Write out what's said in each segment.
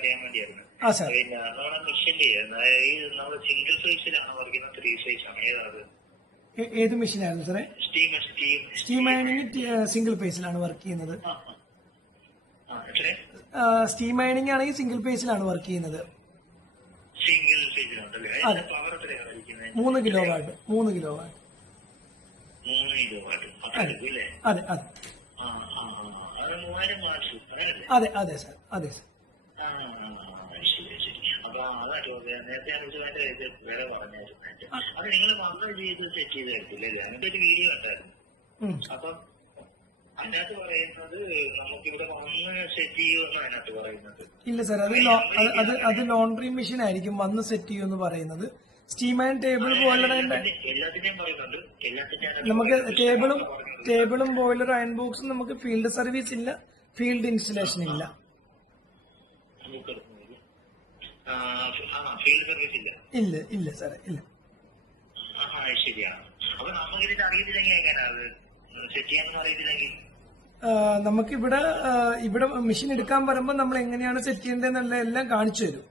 അറിയാൻ വേണ്ടിയായിരുന്നു. ആ സാർ. പിന്നെ നമ്മുടെ മെഷീന്റെ ഈ നമ്മൾ സിംഗിൾ സൈസിലാണ് വർക്കുന്നത് ത്രീ സൈസ് ആണ്. ഏതാണ് ഏ- ഏത് മെഷീനായിരുന്നു സാറേ? Steam steam. സ്റ്റീം അയണിങ് സിംഗിൾ പേസിലാണ് വർക്ക് ചെയ്യുന്നത്. സ്റ്റീം മൈനിങ് ആണെങ്കിൽ സിംഗിൾ പേസിലാണ് വർക്ക് ചെയ്യുന്നത്. സിംഗിൾ മൂന്ന് കിലോ വാട്ട് മൂന്ന് കിലോ വാട്ട്. അതെ അതെ. അതെ അതെ സാർ. അതെ സാർ ആ, ആ, ആ, ശരി ശരി അപ്പൊ അതാ ചോദ്യം. നേരത്തെ ഞാൻ വിളിച്ചതിന്റെ വേറെ പറഞ്ഞായിരുന്നു. അത് നിങ്ങൾ വന്ന് ചെയ്ത് സെറ്റ് ചെയ്ത് അതിന്റെ ഒരു വീഡിയോ കണ്ടായിരുന്നു. ഉം. അപ്പം അതിനകത്ത് പറയുന്നത് നമുക്കിവിടെ വന്ന് സെറ്റ് ചെയ്യുമെന്ന് അതിനകത്ത് പറയുന്നത്. ഇല്ല സാർ അത് അത് അത് ലോണ്ടറി മെഷീൻ ആയിരിക്കും വന്ന് സെറ്റ് ചെയ്യുമെന്ന് പറയുന്നത്. സ്റ്റീം ആൻഡ് ടേബിൾ ബോയിലർ നമുക്ക് ടേബിളും ടേബിളും ബോയിലർ അയൺ ബോക്സും നമുക്ക് ഫീൽഡ് സർവീസ് ഇല്ല ഫീൽഡ് ഇൻസ്റ്റലേഷൻ ഇല്ല നമുക്ക് എടുക്കുന്നില്ല. ആ ആ, ഫീൽഡ് സർവീസ് ഇല്ല. ഇല്ല ഇല്ല സാറേ ഇല്ല. ശരിയാണ്. അപ്പൊ നമുക്ക് ഇതിന്റെ അറിയത്തില്ലെങ്കിൽ എങ്ങനെയാ അത്? സെറ്റ് ചെയ്യാന്ന് അറിയത്തില്ലെങ്കിൽ. നമുക്കിവിടെ ഇവിടെ മെഷീൻ എടുക്കാൻ വരുമ്പോൾ നമ്മൾ എങ്ങനെയാണ് സെറ്റ് ചെയ്യേണ്ടതെന്നുള്ള എല്ലാം കാണിച്ചു തരും.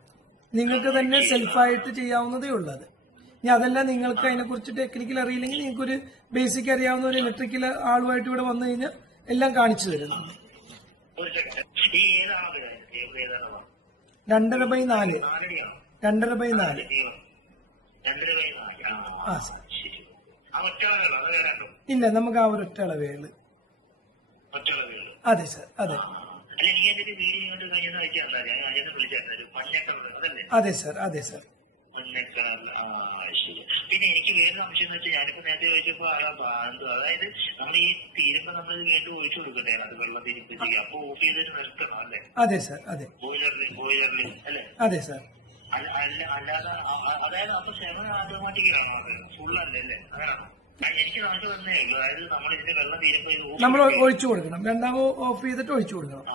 നിങ്ങൾക്ക് തന്നെ സെൽഫായിട്ട് ചെയ്യാവുന്നതേ ഉള്ളൂ അത്. ഇനി അതെല്ലാം നിങ്ങൾക്ക് അതിനെക്കുറിച്ച് ടെക്നിക്കൽ അറിയില്ലെങ്കിൽ നിങ്ങൾക്ക് ഒരു ബേസിക് അറിയാവുന്ന ഒരു ഇലക്ട്രിക്കൽ ആളുമായിട്ട് ഇവിടെ വന്നു കഴിഞ്ഞാൽ എല്ലാം കാണിച്ചു തരും. രണ്ടര ബൈ നാല്. രണ്ടര ബൈ നാല്. ആ സാർ? ഇല്ല നമുക്ക് ആ ഒരു ഒറ്റ അളവേ ഉള്ളു അതെ സാർ അതെ. അതെ സാർ അതെ സാർ. ശരി. പിന്നെ എനിക്ക് വേറെ സംശയം എന്ന് വെച്ചാൽ ഞാനിപ്പോ നേരത്തെ ചോദിച്ചപ്പോ എന്തോ അതായത് നമ്മൾ ഈ തീരുമ്പോ നമ്മൾ വീണ്ടും ഒഴിച്ചു കൊടുക്കണ്ടേ? അത് വെള്ളം തിരിപ്പ് ചെയ്യുക അപ്പൊ ഓഫ് ചെയ്തിട്ട് നിർത്തണം അല്ലേ? അതെ സാർ. അതെ. ബോയിലറിൽ ബോയിലറിൽ അല്ലേ? അതെ സാർ. അല്ല അല്ല അല്ലാതെ അതായത് അപ്പൊ സെവൻ ഓട്ടോമാറ്റിക് ആണോ അത്? അല്ലല്ലേ അതാണോ. നമ്മൾ ഇതിന്റെ വെള്ളം തീരുമ്പോ ഇത് off നമ്മൾ ചെയ്യും. ഒഴിച്ചു കൊടുക്കണം. രണ്ടാമത് ഓഫ് ചെയ്തിട്ട് ഒഴിച്ചു കൊടുക്കണം.